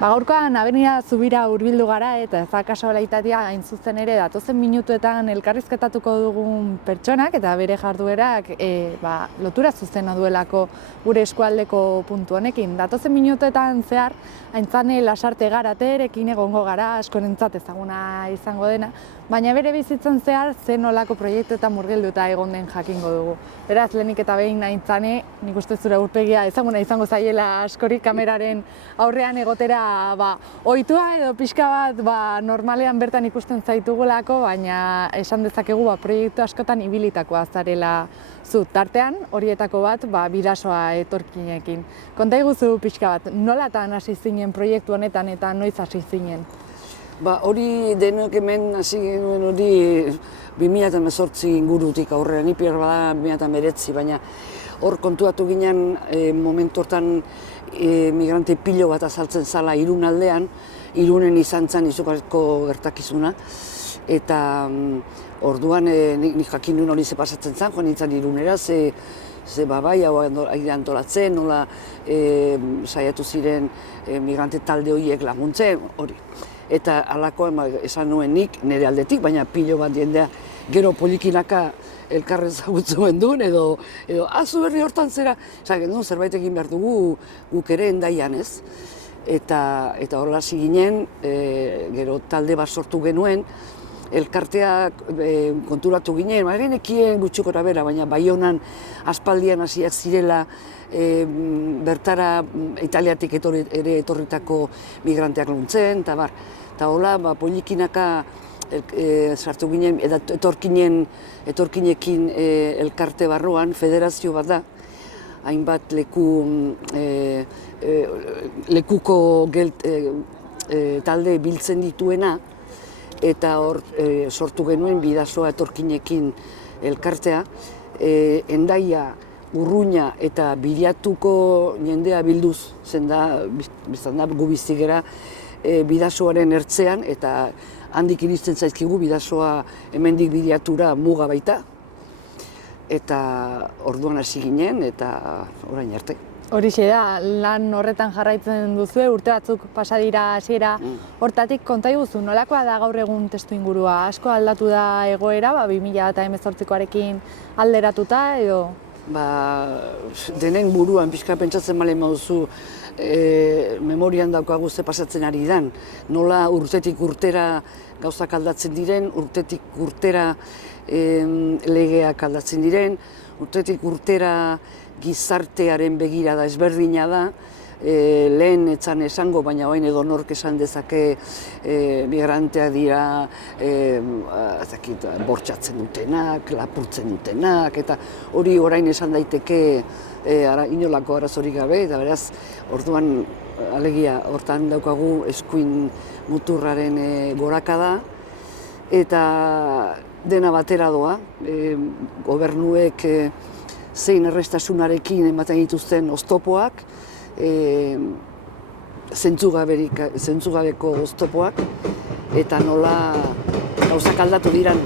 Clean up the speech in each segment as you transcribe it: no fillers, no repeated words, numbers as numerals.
Gaurkoan Avenida Zubira hurbildu gara eta ez da kasualitatea hain zuzen ere datozen minutuetan elkarrizketatuko dugun pertsonak eta bere jarduerak lotura zuzena duelako gure eskualdeko puntu honekin. Datozen minutuetan zehar Aintzane Lasarte Garaterekin egongo gara, askorentzat ezaguna izango dena, baina bere bizitzan zehar zen nolako proiektuetan murgilduta egon den jakingo dugu. Beraz, lehenik eta behin Aintzane, nik uste zure aurpegia ezaguna izango zaiela askorik kameraren aurrean egotera ohitua edo pixka bat normalean bertan ikusten zaitugulako, baina esan dezakegu proiektu askotan ibilitakoa zarela zu. Tartean horietako bat Bidasoa etorkinekin. Konta iguzu pixka bat, nolatan hasi zinen proiektu honetan eta noiz hasi zinen? Hori denok hemen hasi genuen hori 2018 ingurutik aurrera, ni pier bada 2019, baina hor kontuatu ginen momentu hortan migrante pilo bat azaltzen zala Irun aldean, Irunen izan zen izugarrizko gertakizuna, eta orduan nik jakin nuen hori ze pasatzen zen, joan nintzen Irunera, ze bai, hau antolatzen, nola saiatu ziren migrante talde horiek laguntzen, hori. Eta halako esan nuen nik, nire aldetik, baina pilo bat jendea gero polikinaka elkarren zagutzen duen, edo azu berri hortan zera, zerbait egin behar dugu guk ere Hendaian, ez? Eta horrela hasi ginen, gero talde bat sortu genuen, elkarteak konturatu ginen, genekien gutxikora bera, baina Baionan aspaldian hasiak zirela bertara Italiatik ere etorritako migranteak laguntzen, eta bar. Eta hola, polikinaka sartu ginen, etorkinekin elkarte barruan, federazio bat da, hainbat lekuko talde biltzen dituena, eta hor sortu genuen Bidasoa etorkinekin elkartea, Hendaia, Urruña eta Biriatuko jendea bilduz, biztan da gu bizigera Bidasoaren ertzean, eta handik iristen zaizkigu Bidasoa hemendik Biriatura muga baita, eta orduan hasi ginen, eta orain arte. Horixe da, lan horretan jarraitzen duzu, urte batzuk pasa dira hasiera hortatik. Konta iguzu, nolakoa da gaur egun testu ingurua? Asko aldatu da egoera, 2018koarekin alderatuta edo? Denen buruan pixka pentsatzen bale mauzu memorian daukagu ze pasatzen ari dan. Nola urtetik urtera gauzak aldatzen diren, urtetik urtera legeak aldatzen diren, urtetik urtera gizartearen begirada ezberdina da, lehen etzan esango, baina orain edo nork esan dezake migranteak dira bortxatzen dutenak, lapurtzen dutenak, eta hori orain esan daiteke inolako arazorik gabe, eta beraz, orduan alegia hortan daukagu eskuin muturraren gorakada, eta dena batera doa, gobernuek zein errestasunarekin ematen dituzten oztopoak, zentzugabeko oztopoak, eta nola gauzak aldatu diran.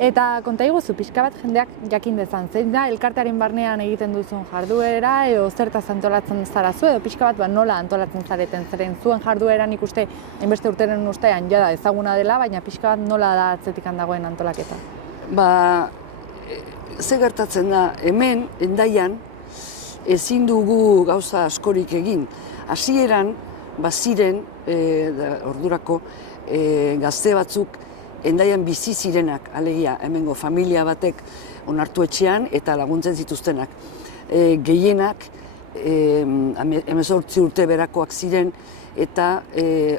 Eta konta iguzu, pixka bat jendeak jakin dezan, zein da elkartearen barnean egiten duzun jarduera, edo zertaz antolatzen zara zu, edo pixka bat nola antolatzen zareten, zeren zuen jardueran ikuste, hainbeste urteren ustean jada ezaguna dela, baina pixka bat nola da atzetikan dagoen antolaketa? Ze gertatzen da, hemen, Hendaian, ezin dugu gauza askorik egin. Hasieran, baziren, ordurako, gazte batzuk Hendaian bizi zirenak, alegia, hemengo familia batek onartu etxean eta laguntzen zituztenak. Gehienak, 18 urte berakoak ziren, eta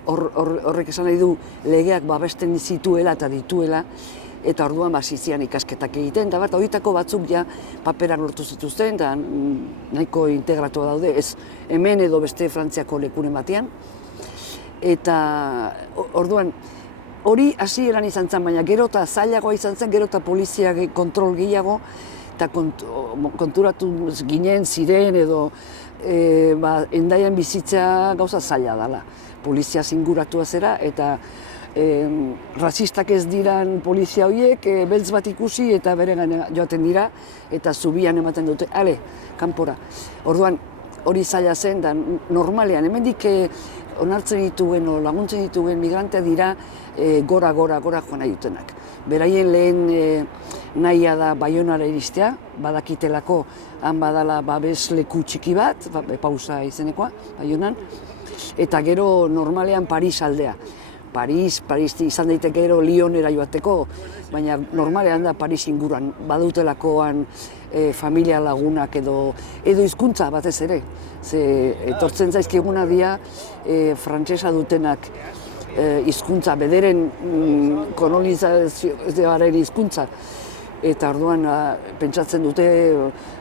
horrek esan nahi du legeak babesten zituela eta dituela, eta orduan zizian ikasketak egiten, eta horietako batzuk ja paperak lortu zituzten, eta nahiko integratu daude, ez hemen edo beste Frantziako lekuren batean. Eta orduan, hori hasieran izan zen, baina gero eta zailagoa izan zen, gero eta polizia kontrol gehiago, eta konturatu ginen ziren edo Hendaian bizitza gauza zaila dela. Polizia zinguratua zera, eta rasistak ez diran polizia horiek, beltz bat ikusi eta beregan joaten dira, eta zubian ematen dute, ale, kanpora. Orduan, hori zaila zen, da normalean, hemendik onartzen dituen o laguntzen dituen migranteak dira gora joan nahi dutenak. Beraien lehen nahia da Baionara iristea, badakitelako han badala babesleku txiki bat, pausa izenekoa, Baionan, eta gero normalean Paris aldea. Paris izan daiteke gero Lyonera joateko, baina normalean da Paris inguruan, badutelakoan familia lagunak edo hizkuntza batez ere. Ze etortzen zaizkiguna dira frantsesa dutenak hizkuntza bederen kolonizazioaren hizkuntza. Eta orduan pentsatzen dute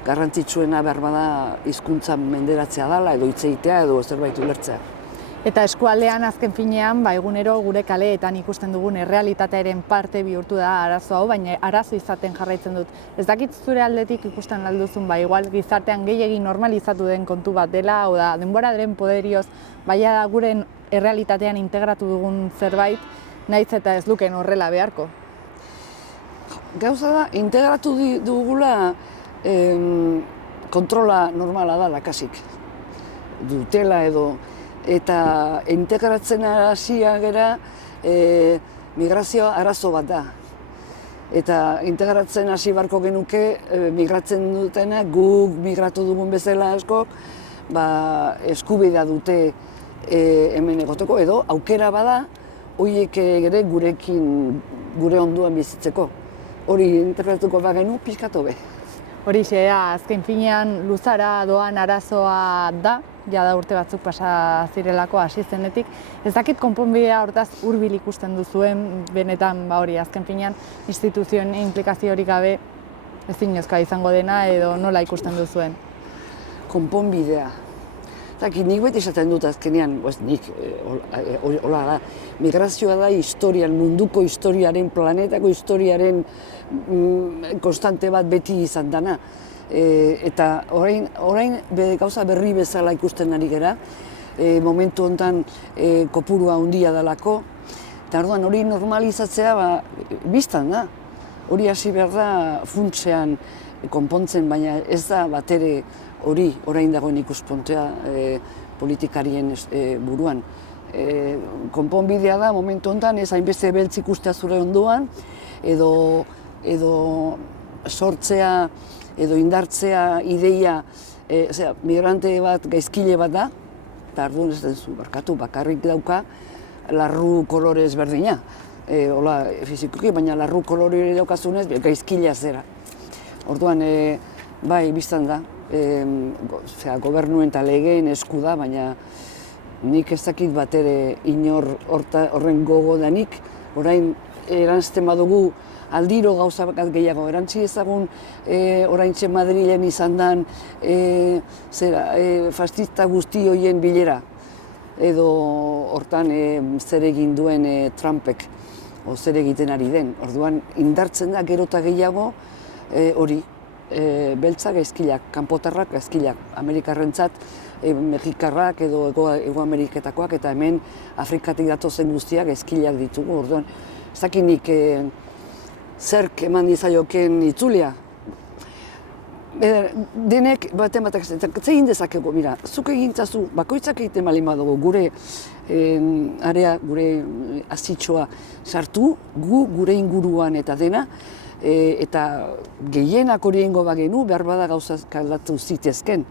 garrantzitsuena behar bada hizkuntza menderatzea dela edo hitz egitea edo zerbait ulertzea. Eta eskualdean azken finean, egunero gure kaleetan ikusten dugun errealitatearen parte bihurtu da arazo hau, baina arazo izaten jarraitzen dut. Ez dakit zure aldetik ikusten alduzun, igual gizartean gehiegi normalizatu den kontu bat dela, hau da, denboraren poderioz, baina da gure errealitatean integratu dugun zerbait, nahiz eta ez luken horrela beharko. Gauza da, integratu dugula kontrola normala da lakasik. Dutela edo, eta integratzen hasia gera migrazioa arazo bat da. Eta integratzen hasi barko genuke migratzen dutenak, guk migratu dugun bezala askok, eskubidea dute hemen egoteko edo aukera bada horiek ere gurekin, gure onduan bizitzeko. Hori integratuko bagenu pixkatu be. Horixe, azken finean luzara doan arazoa da, jada urte batzuk pasa zirelako hasi zenetik. Ez dakit konponbidea hortaz hurbil ikusten duzuen, benetan hori azken finean instituzioen inplikaziorik gabe ezinezkoa izango dena edo nola ikusten duzuen? Konponbidea. Nik beti esaten dut azkenean, hola da, migrazioa da historian, munduko historiaren, planetako historiaren konstante bat beti izan dana. Eta orain gauza berri bezala ikusten ari gera, momentu honetan kopurua handia dalako, eta orduan hori normalizatzea biztan da. Hori hasi behar da funtsean konpontzen, baina ez da batere hori orain dagoen ikuspuntea politikarien buruan. Konponbidea da momentu honetan ez hainbeste beltz ikustea zure ondoan, edo sortzea, edo indartzea ideia, migrante bat, gaizkile bat da, eta arduan ez duzu barkatu, bakarrik dauka larru kolore ezberdina. Hola, fizikoki, baina larru kolore daukazunez, gaizkilea zera. Orduan, bai, biztan da, gobernuen eta legeen esku da, baina nik ez dakit bat ere inor horren gogo danik, orain erantzten badugu aldiro gauza bat gehiago, erantzi ezagun oraintxe Madrilen izan dan fascista guzti horien bilera, edo hortan zer egin duen Trumpek, o zer egiten ari den. Orduan indartzen da gero eta gehiago hori, beltzak gaizkilak, kanpotarrak gaizkilak, Amerikarrentzat Mexikarrak edo Hego Ameriketakoak eta hemen Afrikatik datozen guztiak gaizkilak ditugu. Orduan, ez dakit nik zerk eman dizaioken itzulia. Denek baten batak zein dezakegu, mira, zuk egintzazu, bakoitzak egiten baldin badugu gure area, gure azitxoa sartu, gure inguruan eta dena, eta gehienak hori egingo bagenu, behar bada gauzak aldatu zitezken.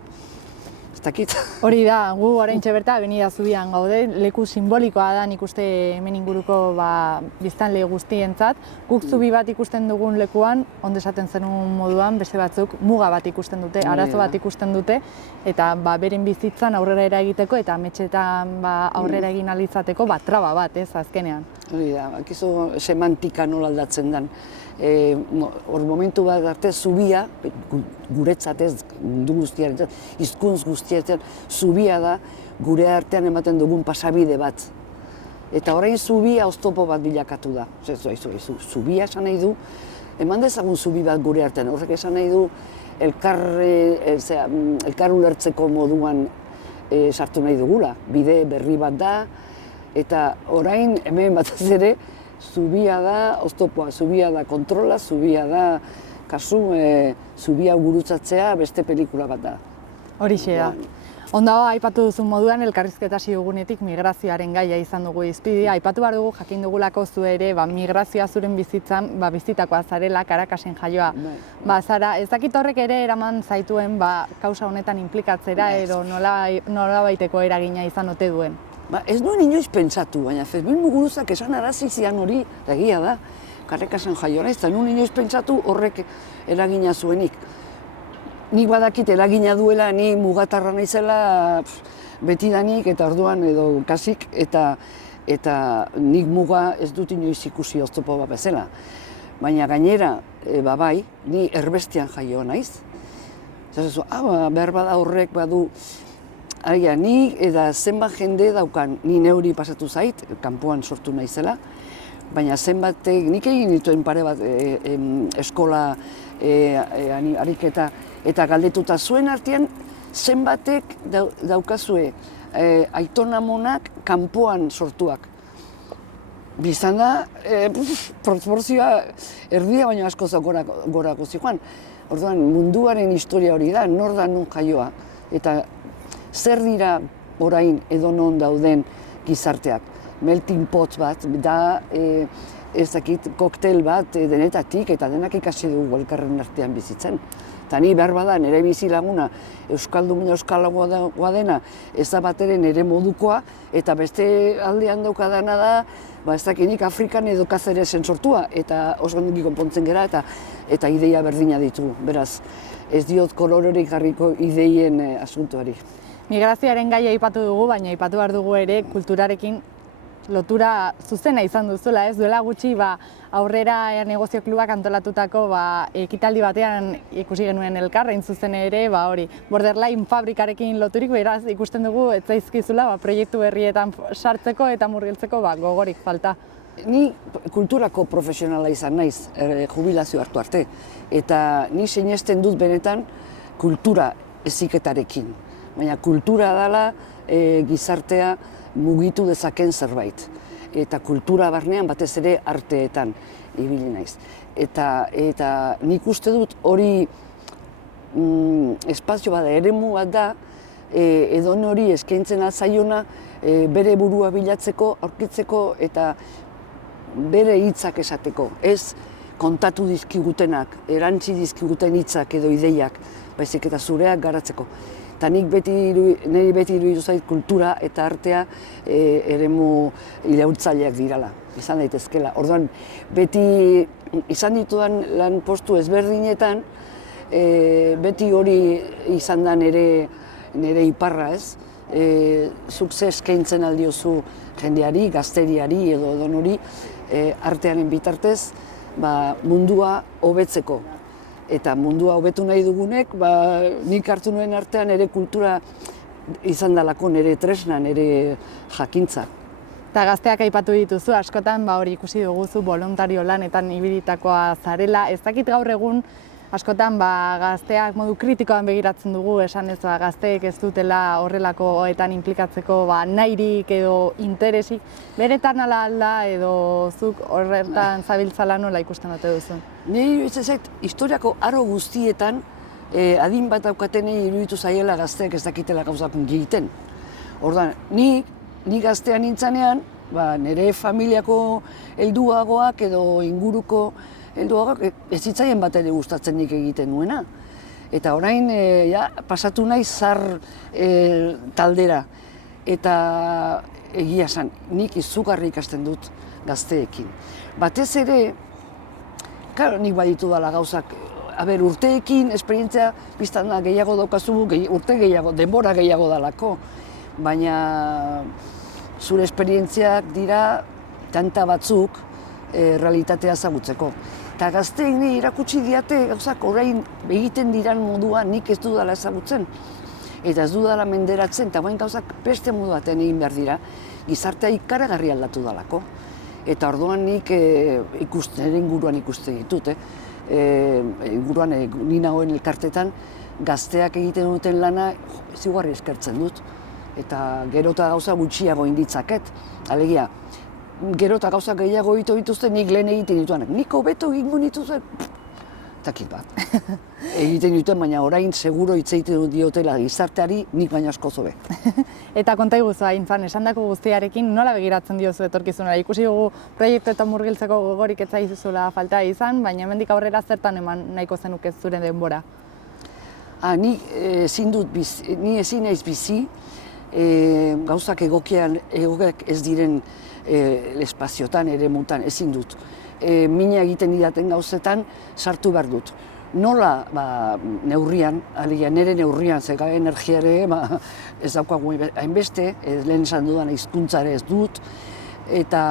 Ez dakit. Hori da, gu oraintxe berta Avenida Zubian gaude, leku simbolikoa da nik uste hemen inguruko biztanle guztientzat. Guk zubi bat ikusten dugun lekuan, ondo esaten zenun moduan, beste batzuk muga bat ikusten dute, arazo bat ikusten dute, eta beren bizitzan aurrera eragiteko eta ametxetan aurrera egin ahal izateko traba bat, ez, azkenean. Hori da, akizu semantika nola aldatzen den. Hor momentu bat arte zubia, guretzat ez, mundu guztiaren, hizkuntz guztiaren, zubia da gure artean ematen dugun pasabide bat. Eta orain zubia oztopo bat bilakatu da. Zubia esan nahi du, eman dezagun zubi bat gure artean, horrek esan nahi du elkar ulertzeko moduan sartu nahi dugula. Bide berri bat da, eta orain hemen batez ere, zubia da oztopoa, zubia da kontrola, zubia da kasu, zubia gurutzatzea beste pelikula bat da. Horixe da. Ondo aipatu duzun moduan elkarrizketa hasi dugunetik migrazioaren gaia izan dugu hizpide. Aipatu behar dugu jakin dugulako zu ere migrazioa zuren bizitzan bizitakoa zarela, Caracasen jaioa zara. Ez dakit horrek ere eraman zaituen kausa honetan inplikatzera edo nolabaiteko eragina izan ote duen. Ez nuen inoiz pentsatu, baina Fermin Muguruzak esan arazi zian hori, egia da, Carracasen jaioa, ez nuen inoiz pentsatu horrek eragina zuenik. Nik badakit eragina duela, ni mugatarra naizela betidanik eta orduan edo kasik eta nik muga ez dut inoiz ikusi oztopo bat bezala. Baina gainera, bai, ni erbestean jaioa naiz. Zazazu, behar bada horrek badu, ni eta zenbat jende daukan, ni neuri pasatu zait, kanpoan sortu naizela, baina zenbatek, nik egin dituen pare bat eskola ariketa eta galdetuta zuen artean zenbatek daukazue aitona-amonak kanpoan sortuak. Bizan da, proportzioa erdia baino asko gorako zikoan. Orduan, munduaren historia hori da, nor da nun jaioa. Eta zer dira orain edo non dauden gizarteak. Melting pot bat, da koktel bat denetatik eta denak ikasi dugu elkarren artean bizitzen. Eta ni behar bada nire bizilaguna euskalagoa dena ez da bat ere nire modukoa eta beste aldean daukadana da ez dakinik Afrikan edo Kazeresen sortua eta oso ongi konpontzen gera eta ideia berdina ditugu. Beraz, ez diot kolorerik jarriko ideien asuntoari. Migrazioaren gaia aipatu dugu, baina aipatu behar dugu ere kulturarekin lotura zuzena izan duzula, ez duela gutxi aurrera negozio klubak antolatutako ekitaldi batean ikusi genuen elkarrein zuzen ere hori Borderline fabrikarekin loturik, beraz ikusten dugu ez zaizkizula proiektu berrietan sartzeko eta murgiltzeko gogorik falta. Ni kulturako profesionala izan naiz, jubilazio hartu arte, eta ni sinesten dut benetan kultura heziketarekin, baina kultura dela gizartea mugitu dezaken zerbait. Eta kultura barnean batez ere arteetan ibili naiz. Eta nik uste dut hori espazio bat, eremu bat da, edon hori eskaintzen altzaiona bere burua bilatzeko, aurkitzeko eta bere hitzak esateko. Ez kontatu dizkigutenak, erantzi dizkiguten hitzak edo ideiak, baizik eta zureak garatzeko. Eta niri beti iruditu zait kultura eta artea eremu iraultzaileak dirala, izan daitezkela. Orduan, beti izan ditudan lan postu ezberdinetan, beti hori izan da nire iparra, ez? Zuk ze eskaintzen aldiozu jendeari, gazteriari edo hori, artearen bitartez, mundua hobetzeko. Eta mundua hobetu nahi dugunek, nik hartu nuen artean ere kultura izan dalako nire tresna, nire jakintza. Eta gazteak aipatu dituzu, askotan hori ikusi duguzu voluntario lanetan ibilitakoa zarela. Ez dakit gaur egun askotan gazteak modu kritikoan begiratzen dugu, esan ez gazteek ez dutela horrelako hoetan inplikatzeko nahirik edo interesik. Beretan ala alda edo zuk horretan zabiltzala nola ikusten dute duzu? Nire iruditzen zait, historiako aro guztietan adin bat daukatenei iruditu zaiela gazteak ez dakitela gauzak egiten. Orduan, ni gaztean nintzanean, nire familiako helduagoak edo inguruko helduagoak ez zitzaien bat ere gustatzen nik egiten nuena. Eta orain pasatu nahi zar taldera. Eta egia esan, nik izugarri ikasten dut gazteekin. Batez ere, nik baditu dela gauzak, urteekin, esperientzia biztan da gehiago daukazu, urte gehiago, denbora gehiago dalako. Baina zure esperientziak dira tanta batzuk realitatea ezagutzeko. Eta gazteek irakutsi diate gauzak orain egiten diran moduan nik ez dudala ezagutzen. Eta ez dudala menderatzen, eta bain gauzak beste modu batean egin behar dira, gizartea ikaragarri aldatu dalako. Eta orduan nik nire inguruan ikusten ditut. Inguruan ni nagoen elkartetan gazteak egiten duten lana izugarri eskertzen dut. Eta gero eta gauza gutxiago inditzaket. Alegia, gero eta gauza gehiago egiten dituzte nik lehen egiten dituanak. Nik hobeto egingo nituzten. Takit bat. Egiten duten, baina orain seguro hitz egiten diotela gizarteari nik baina asko zobe. Eta konta iguzu Aintzan, esandako guztiarekin nola begiratzen diozu etorkizunera? Ikusi dugu proiektuetan murgiltzeko gogorik ez zaizula falta izan, baina hemendik aurrera zertan eman nahiko zenuke zure denbora? Ni ezin naiz bizi, gauzak egokiak ez diren espaziotan, ere mutan, ezin dut. Mina egiten didaten gauzetan sartu behar dut. Nola, neurrian, nire neurrian, zega energiare, ez daukagu hainbeste, lehen esan dudan hizkuntzare ez dut, eta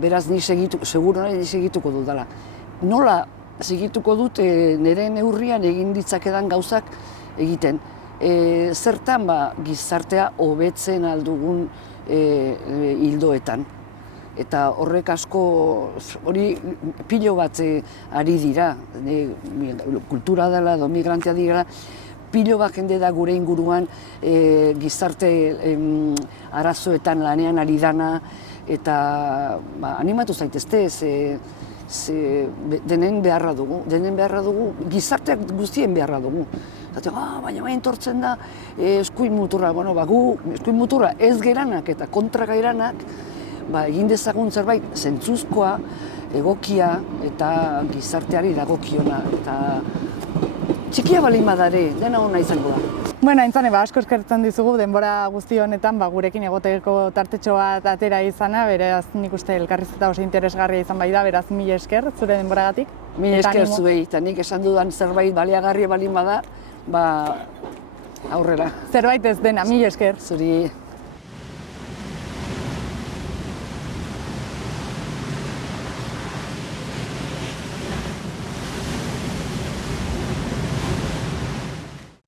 beraz seguro nahi segituko dudala. Nola segituko dut nire neurrian egin ditzakedan gauzak egiten. Zertan gizartea hobetzen aldugun hildoetan. Eta horrek asko, hori pilo bat ari dira, kultura dela edo migrantea dira, pilo bat jende da gure inguruan gizarte arazoetan lanean ari dana, eta animatu zaitezte, denen beharra dugu, gizarteak guztien beharra dugu. Baina entortzen da eskuin muturra, eskuin muturra ez geranak eta kontra gairanak, egin dezagun zerbait zentzuzkoa, egokia eta gizarteari dagokiona. Eta txikia balin badare, dena hona izango da. Bueno, Aintzane, asko eskertzen dizugu denbora guzti honetan gurekin egoteko tartetxo bat atera izana, beraz nik uste elkarrizketa oso interesgarria izan bai da, beraz mila esker zure denboragatik. Mila esker zuei, eta nik esan dudan zerbait baliagarria balin bada, aurrera. Zerbait ez dena, mila esker. Zuri.